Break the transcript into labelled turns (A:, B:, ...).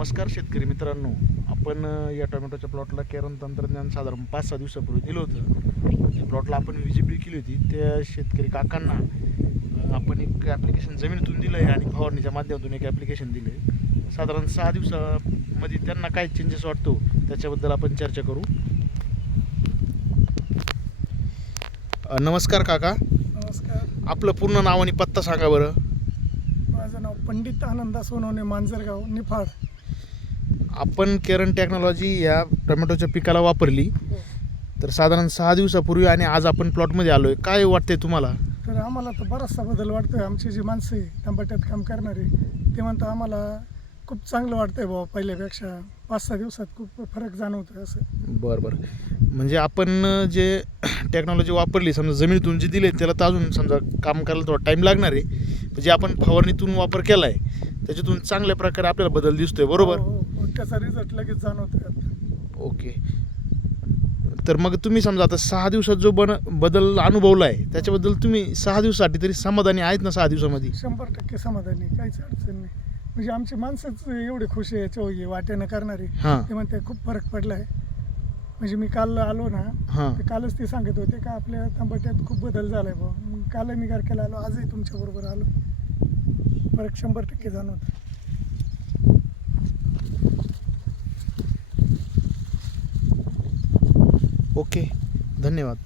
A: नमस्कार शेतकरी मित्रांनो. आपण या टोमॅटोच्या प्लॉटला केरन तंत्रज्ञान साधारण पाच सहा दिवसापूर्वी दिलं होतं. त्या प्लॉटला आपण विजिबिलिटी केली होती. त्या शेतकरी काकांना आपण एक ॲप्लिकेशन जमिनीतून दिलं आहे आणि फवारणीच्या माध्यमातून एक ॲप्लिकेशन दिलं आहे साधारण सहा दिवसामध्ये त्यांना काय चेंजेस वाटतो त्याच्याबद्दल आपण चर्चा करू. नमस्कार काका.
B: नमस्कार.
A: आपलं पूर्ण नाव आणि पत्ता सांगा बरं.
B: माझं नाव पंडित आनंदा सोनवणे मांजरगाव निफाड.
A: आपण केरन टेक्नॉलॉजी या टोमॅटोच्या पिकाला वापरली तर साधारण सहा दिवसापूर्वी आणि आज आपण प्लॉटमध्ये आलो आहे काय वाटतंय तुम्हाला?
B: तर आम्हाला तर बराचसा बदल वाटतोय. आमची जी माणसं आहे टमाट्यात काम करणारी ते म्हणतात आम्हाला खूप चांगलं वाटतंय बाबा पहिल्यापेक्षा. पाच सहा दिवसात खूप फरक जाणवतोय असं.
A: बरं बरं. म्हणजे आपण जे टेक्नॉलॉजी वापरली समजा जमिनीतून जी दिली त्याला तर अजून समजा काम करायला थोडा टाईम लागणार आहे. जे आपण फवारणीतून वापर केला आहे त्याच्यातून चांगल्या प्रकारे आपल्याला बदल दिसतोय बरोबर?
B: हो, हो, त्याचा रिझल्ट लगेच जाणवतोय आता.
A: ओके. तर मग तुम्ही समजा आता सहा दिवसात जो बन बदल अनुभवला आहे त्याच्याबद्दल तुम्ही सहा दिवसासाठी तरी समाधानी आहेत ना सहा दिवसामध्ये?
B: शंभर टक्के समाधानी काहीच अडचण नाही. म्हणजे आमची माणसंच एवढे खुश आहे याच्या हे वाट्यानं करणारी.
A: हां.
B: ते म्हणते खूप फरक पडला आहे म्हणजे मी काल आलो ना ते कालच ते सांगत होते का आपल्या तांबट्यात खूप बदल झालाय मग काल मी गारकेला आलो आजही तुमच्या बरोबर आलो. फरक शंभर टक्के जाणवत.
A: ओके धन्यवाद.